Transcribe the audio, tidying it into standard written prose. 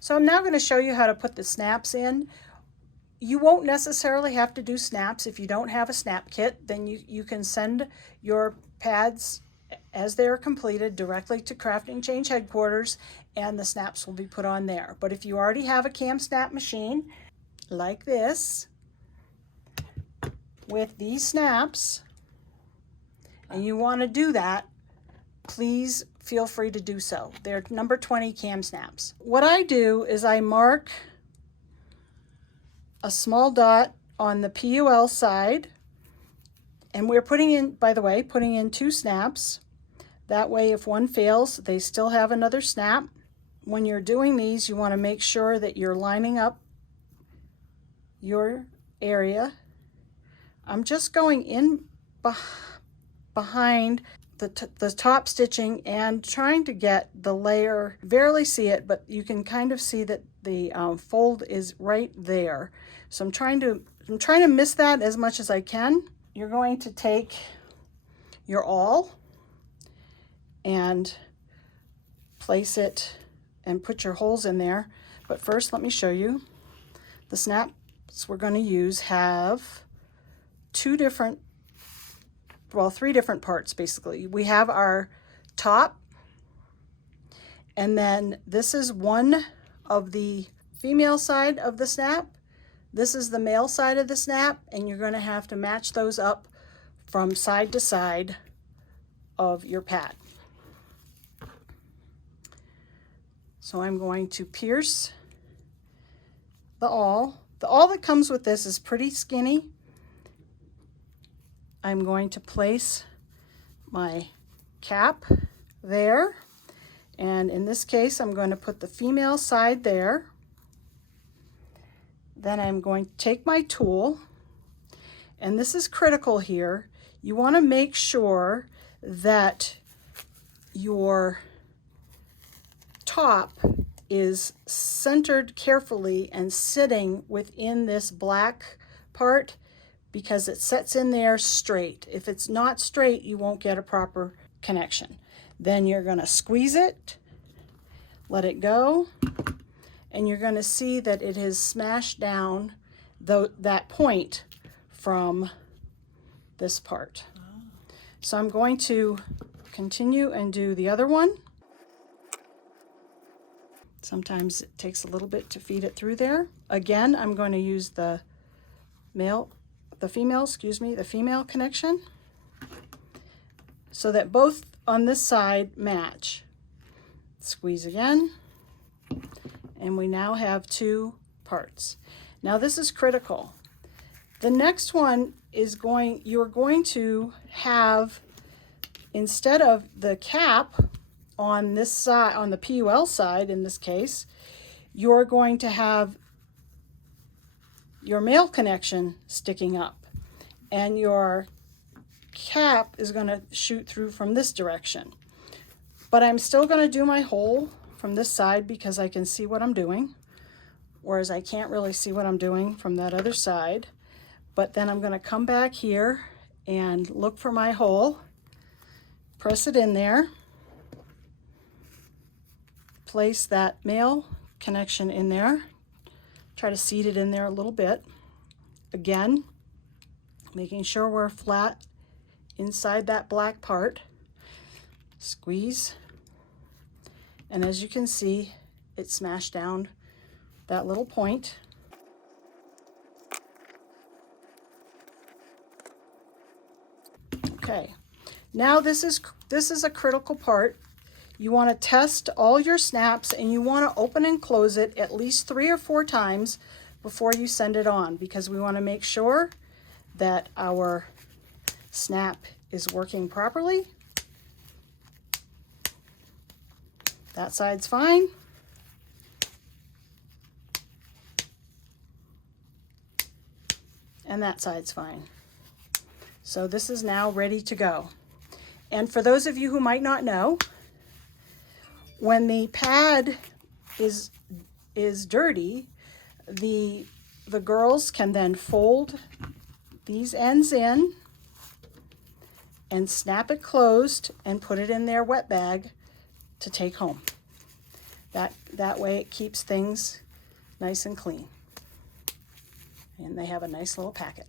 So I'm now going to show you how to put the snaps in. You won't necessarily have to do snaps. If you don't have a snap kit, then you can send your pads as they are completed directly to Crafting Change headquarters, and the snaps will be put on there. But if you already have a cam snap machine like this with these snaps and you want to do that, please feel free to do so. They're number 20 cam snaps. What I do is I mark a small dot on the PUL side, and we're putting in, by the way, putting in 2 snaps. That way if one fails, they still have another snap. When you're doing these, you want to make sure that you're lining up your area. I'm just going in behind the top stitching and trying to get the layer, barely see it, but you can kind of see that the fold is right there. So I'm trying to miss that as much as I can. You're going to take your awl and place it and put your holes in there. But first, let me show you. The snaps we're going to use have 3 different parts basically. We have our top, and then this is one of the female side of the snap. This is the male side of the snap, and you're going to have to match those up from side to side of your pad. So I'm going to pierce the awl. The awl that comes with this is pretty skinny. I'm going to place my cap there, and in this case I'm going to put the female side there. Then I'm going to take my tool, and this is critical here. You want to make sure that your top is centered carefully and sitting within this black part, because it sets in there straight. If it's not straight, you won't get a proper connection. Then you're going to squeeze it, let it go, and you're going to see that it has smashed down that point from this part. So I'm going to continue and do the other one. Sometimes it takes a little bit to feed it through there. Again, I'm going to use the female connection so that both on this side match. Squeeze again, and we now have 2 parts. Now this is critical. The next one is you're going to have, instead of the cap on this side, on the PUL side in this case, you're going to have your male connection sticking up, and your cap is going to shoot through from this direction. But I'm still going to do my hole from this side because I can see what I'm doing, whereas I can't really see what I'm doing from that other side. But then I'm going to come back here and look for my hole, press it in there, place that male connection in there, try to seat it in there a little bit. Again, making sure we're flat inside that black part. Squeeze, and as you can see, it smashed down that little point. Okay, now this is a critical part. You want to test all your snaps, and you want to open and close it at least 3 or 4 times before you send it on, because we want to make sure that our snap is working properly. That side's fine. And that side's fine. So this is now ready to go. And for those of you who might not know, when the pad is dirty, the girls can then fold these ends in and snap it closed and put it in their wet bag to take home. That way it keeps things nice and clean. And they have a nice little packet.